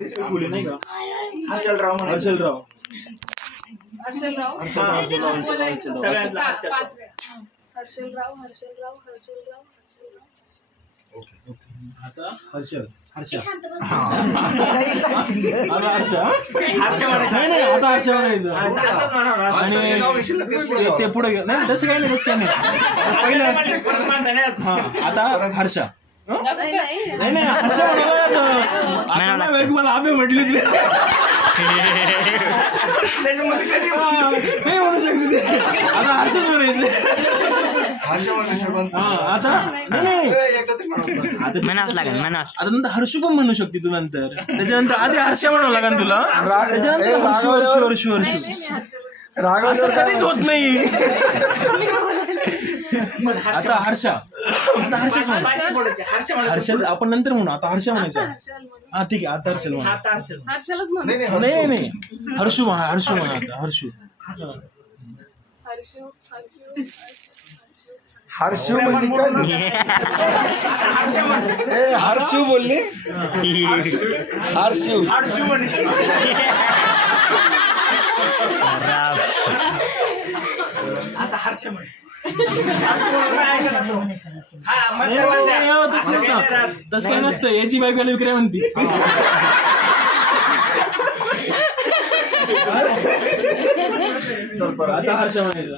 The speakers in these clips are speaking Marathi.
नाही का हर्षलराव हर्षलराव हर्षलराव सगळ्यांना हर्षलराव हर्षलराव हर्षलराव ओके आता हर्षल हर्षा आता हर्षा नाही आता हर्षा म्हणायचं आणि ते पुढे नाही तसं काही नाही तसं काही नाही पहिलं हा आता हर्षा नाही नाही हर्षा म्हणाला वेग मला आबे म्हटली नाही म्हणू शकते आता हर्षच म्हणायचं आता आता नंतर हर्षू पण म्हणू शकते तू नंतर त्याच्यानंतर आधी हर्षा म्हणावं लागेल तुला त्याच्यानंतर हर्षू हर्षू हर्षू हर्षू असं कधीच होत नाही आता हर्षा आता हर्षल आपण नंतर म्हणू आता हर्षा म्हणायचं हा ठीक आहे आता हर्षल म्हणा नाही नाही हर्षू म्हणा हर्षू म्हणा आता हर्षू हर्षू हर्षू बोलले हर्षू आता हर्षा म्हण तसं काय नसतं याची बायकोला विक्री म्हणती आता हर्षा म्हणायचं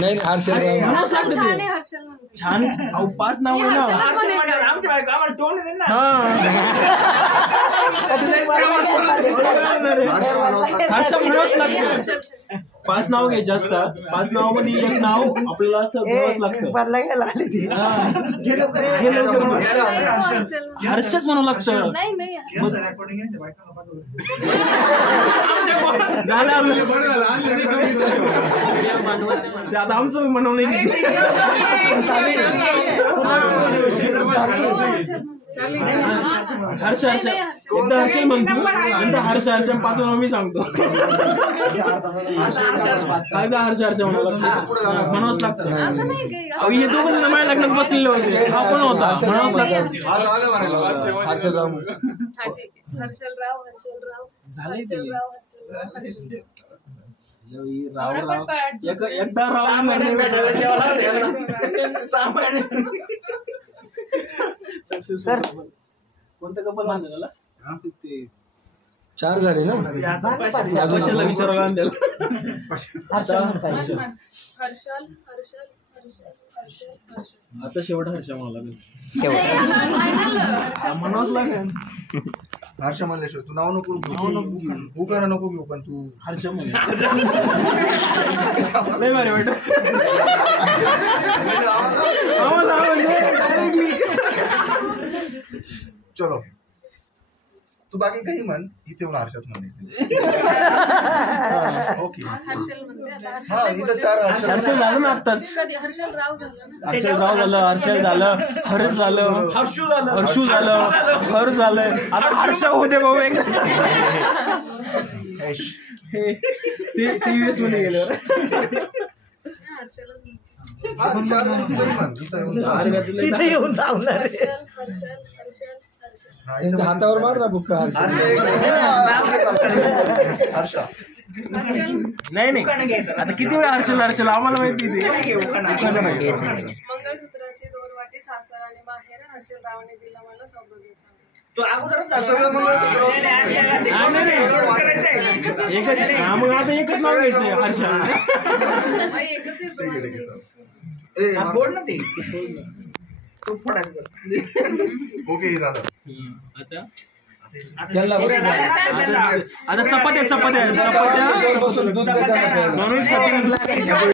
नाही हर्षल छान अहो पाच नाव आहे हर्षा म्हणावंच लागतं पाच नाव घ्यायचे असतात पाच नावामध्ये एक नाव आपल्याला असं घ्यावंच लागतं हर्षच म्हणावं लागतं आता आमचं म्हणून हर्ष हर्ष एकदा हर्षल म्हणतो नंतर हर्ष हर्ष पाच नाव मी सांगतो एकदा हर्ष हर्ष म्हणावंच लागतं हे दोघं माझ्या लग्नात बसलेले होते हा पण होता म्हणावंच लागतं झाले एकदा राव कोणतं कपल बांधलं त्याला ते 4 झाले ना कशाला विचारायला आणलं आता शेवट हर्षा म्हणावं लागेल म्हणावंच लागेल हर्ष म्हणल्याशिवाय तू नाव नको घेऊ करा नको घेऊ पण तू हर्ष म्हणे लय भारी वाटत चलो तू बाकी काही म्हण इथे येऊन हर्षच म्हणायचं ओके हा इथं 4 हर्षल झालं ना आत्ताच हर्षलराव झालं हर्षल झालं हर्ष झालं हर्षू झालं हर झालं आता हर्षा होते भाऊ एक ते US मध्ये गेल्यावर इथे येऊन थांबणार हातावर मार ना बुक्का हर्षा नाही नाही आता किती वेळा हर्षल हर्षल आम्हाला माहिती मंगळसूत्राची 2 वाटी सासर आणि माहेर हर्षलरावने दिला मला सौभाग्याचा तो अगोदरच एकच मग आता एकच नाव घ्यायचंय हर्षा बोल ना ते ओके झालं आता चपात्या नॉनव्हेज